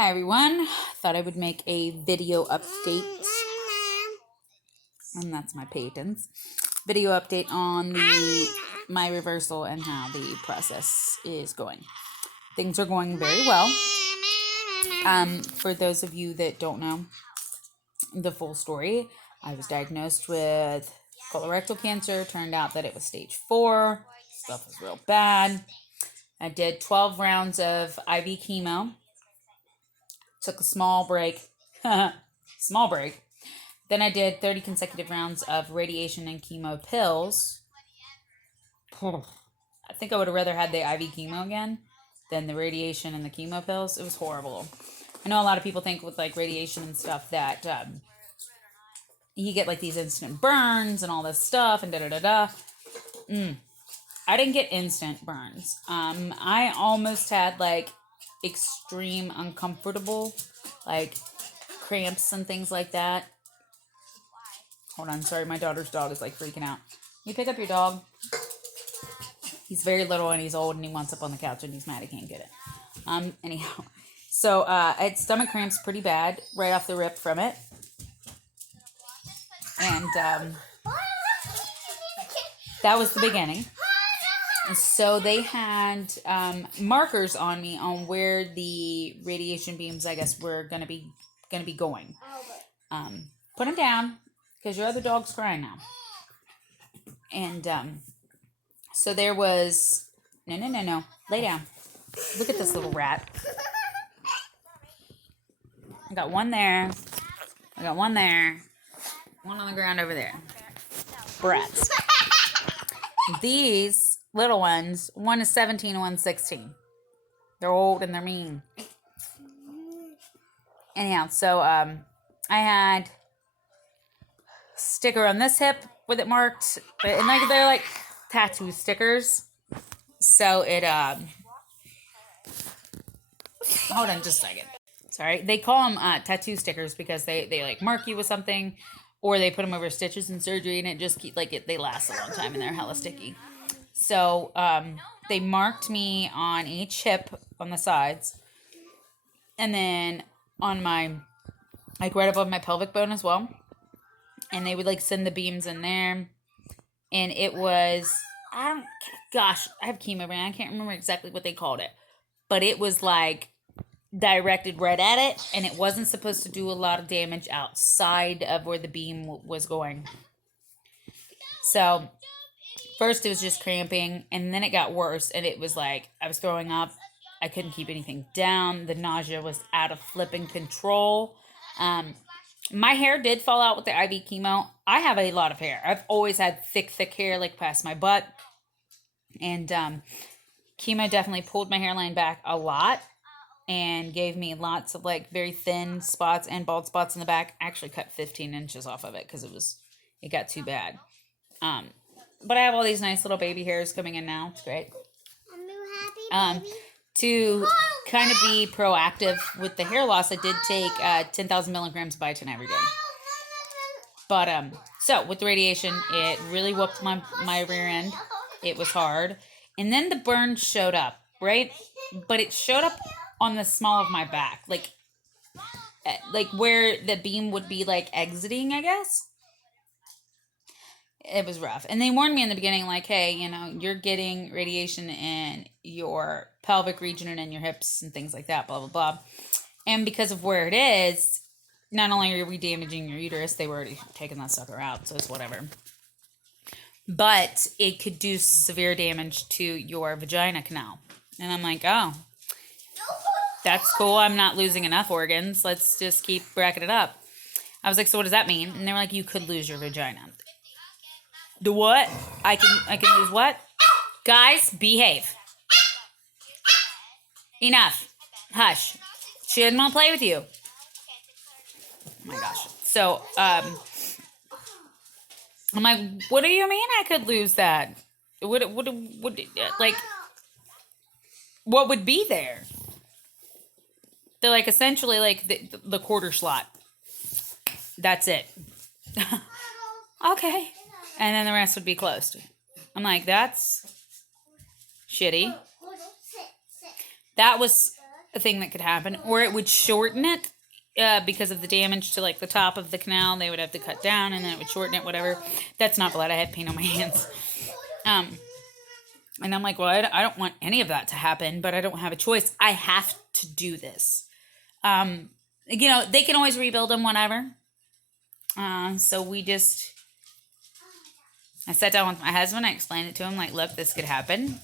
Hi everyone, thought I would make a video update, and that's my patents. Video update on my reversal and how the process is going. Things are going very well. For those of you that don't know the full story, I was diagnosed with colorectal cancer. Turned out that it was stage 4. Stuff was real bad. I did 12 rounds of IV chemo. Took a small break. Small break. Then I did 30 consecutive rounds of radiation and chemo pills. I think I would have rather had the IV chemo again than the radiation and the chemo pills. It was horrible. I know a lot of people think with like radiation and stuff that you get like these instant burns and all this stuff and da-da-da-da. I didn't get instant burns. I almost had like extreme uncomfortable, like cramps and things like that. Hold on, sorry, my daughter's dog is like freaking out. You pick up your dog? He's very little and he's old and he wants up on the couch and he's mad he can't get it. Anyhow, so I had stomach cramps pretty bad right off the rip from it. And that was the beginning. So they had markers on me on where the radiation beams, I guess, were gonna be going. Put them down because your other dog's crying now. And so there was no. Lay down. Look at this little rat. I got one there. I got one there. One on the ground over there. Brats. These little ones, one is 17 and one's 16. They're old and they're mean. Anyhow, so I had sticker on this hip with it marked, and like they're like tattoo stickers. So it hold on just a second. Sorry, they call them tattoo stickers because they like mark you with something, or they put them over stitches in surgery, and it just keep like they last a long time and they're hella sticky. So they marked me on each hip on the sides, and then on my like right above my pelvic bone as well. And they would like send the beams in there, and it was I have chemo brain. I can't remember exactly what they called it, but it was like directed right at it, and it wasn't supposed to do a lot of damage outside of where the beam was going. So first it was just cramping, and then it got worse, and it was like I was throwing up. I couldn't keep anything down. The nausea was out of flipping control. My hair did fall out with the IV chemo. I have a lot of hair. I've always had thick hair, like past my butt. And chemo definitely pulled my hairline back a lot and gave me lots of like very thin spots and bald spots in the back. I actually cut 15 inches off of it because it got too bad. But I have all these nice little baby hairs coming in now. It's great. To kind of be proactive with the hair loss, I did take 10,000 milligrams of biotin every day. But so with the radiation, it really whooped my rear end. It was hard, and then the burn showed up, right? But it showed up on the small of my back, like where the beam would be like exiting, I guess. It was rough. And they warned me in the beginning, like, hey, you're getting radiation in your pelvic region and in your hips and things like that, blah, blah, blah. And because of where it is, not only are we damaging your uterus, they were already taking that sucker out, so it's whatever. But it could do severe damage to your vagina canal. And I'm like, oh, that's cool. I'm not losing enough organs. Let's just keep racking it up. I was like, so what does that mean? And they were like, you could lose your vagina. The what? I can lose what? Guys, behave. Enough. Hush. She didn't want to play with you. Oh my gosh. So, I'm like, what do you mean I could lose that? What like, what would be there? They're like, essentially, like, the quarter slot. That's it. Okay. And then the rest would be closed. I'm like, that's shitty. That was a thing that could happen, or it would shorten it. Because of the damage to like the top of the canal, they would have to cut down, and then it would shorten it. Whatever. That's not blood. I had pain on my hands. And I'm like, well, I don't want any of that to happen, but I don't have a choice. I have to do this. They can always rebuild them, whatever. So I sat down with my husband. I explained it to him, like, look, this could happen.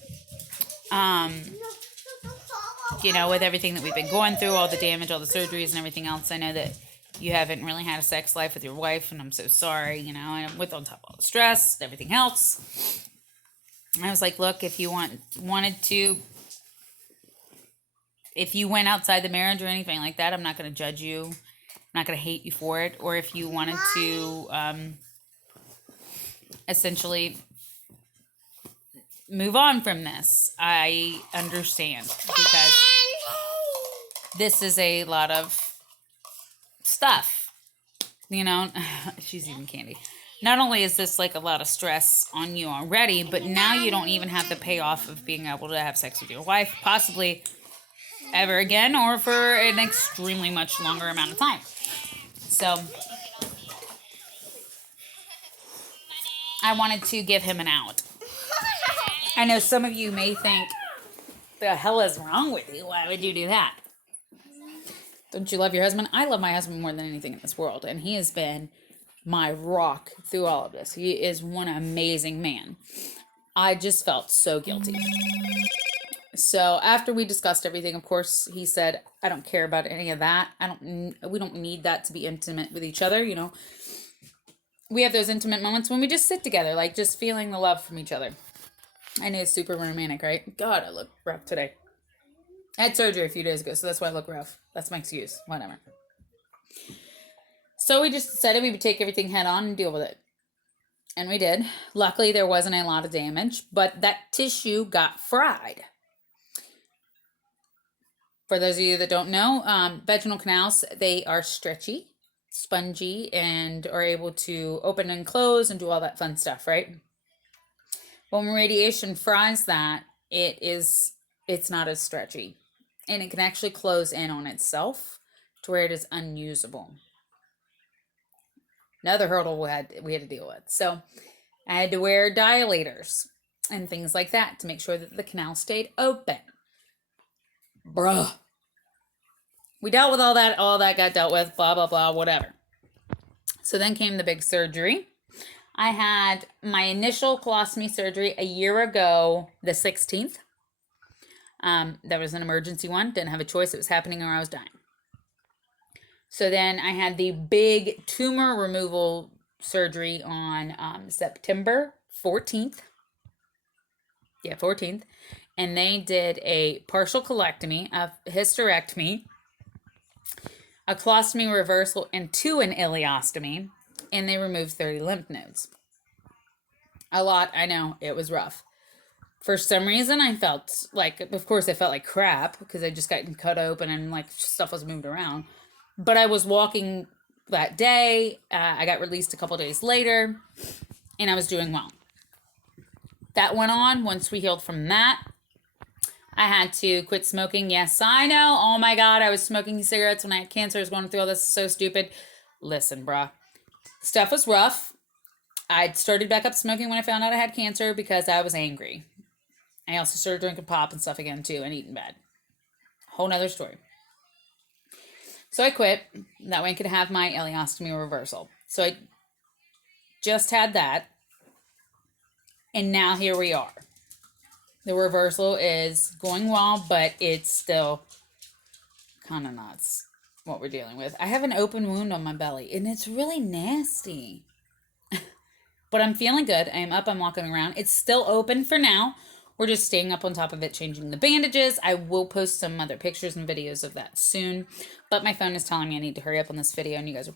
With everything that we've been going through, all the damage, all the surgeries and everything else, I know that you haven't really had a sex life with your wife, and I'm so sorry, and I'm with on top of all the stress, everything else. I was like, look, if you if you went outside the marriage or anything like that, I'm not going to judge you. I'm not going to hate you for it. Or if you wanted to essentially move on from this, I understand, because this is a lot of stuff, she's eating candy. Not only is this like a lot of stress on you already, but now you don't even have the payoff of being able to have sex with your wife, possibly ever again, or for an extremely much longer amount of time. So I wanted to give him an out. I know some of you may think, the hell is wrong with you? Why would you do that? Don't you love your husband? I love my husband more than anything in this world, and he has been my rock through all of this. He is one amazing man. I just felt so guilty. So after we discussed everything, of course, he said, I don't care about any of that. We don't need that to be intimate with each other. We have those intimate moments when we just sit together, like just feeling the love from each other. I know it's super romantic, right? God, I look rough today. I had surgery a few days ago, so that's why I look rough. That's my excuse. Whatever. So we just decided we would take everything head on and deal with it. And we did. Luckily, there wasn't a lot of damage, but that tissue got fried. For those of you that don't know, vaginal canals, they are stretchy, spongy, and are able to open and close and do all that fun stuff, right? But when radiation fries that, it's not as stretchy. And it can actually close in on itself to where it is unusable. Another hurdle we had to deal with. So I had to wear dilators and things like that to make sure that the canal stayed open. Bruh. We dealt with all that got dealt with, blah, blah, blah, whatever. So then came the big surgery. I had my initial colostomy surgery a year ago, the 16th. That was an emergency one. Didn't have a choice. It was happening or I was dying. So then I had the big tumor removal surgery on September 14th. Yeah, 14th. And they did a partial colectomy, a hysterectomy, a colostomy reversal, and an ileostomy. And they removed 30 lymph nodes. A lot, I know. It was rough. For some reason, I felt like, of course, I felt like crap because I just got cut open and like stuff was moved around. But I was walking that day. I got released a couple days later, and I was doing well. That went on. Once we healed from that, I had to quit smoking. Yes, I know. Oh my God, I was smoking cigarettes when I had cancer. I was going through all this. So stupid. Listen, bruh. Stuff was rough. I started back up smoking when I found out I had cancer because I was angry. I also started drinking pop and stuff again too and eating bad. Whole nother story. So I quit. That way I could have my ileostomy reversal. So I just had that. And now here we are. The reversal is going well, but it's still kind of nuts what we're dealing with. I have an open wound on my belly, and it's really nasty. But I'm feeling good. I am up. I'm walking around. It's still open for now. We're just staying up on top of it, changing the bandages. I will post some other pictures and videos of that soon. But my phone is telling me I need to hurry up on this video, and you guys are probably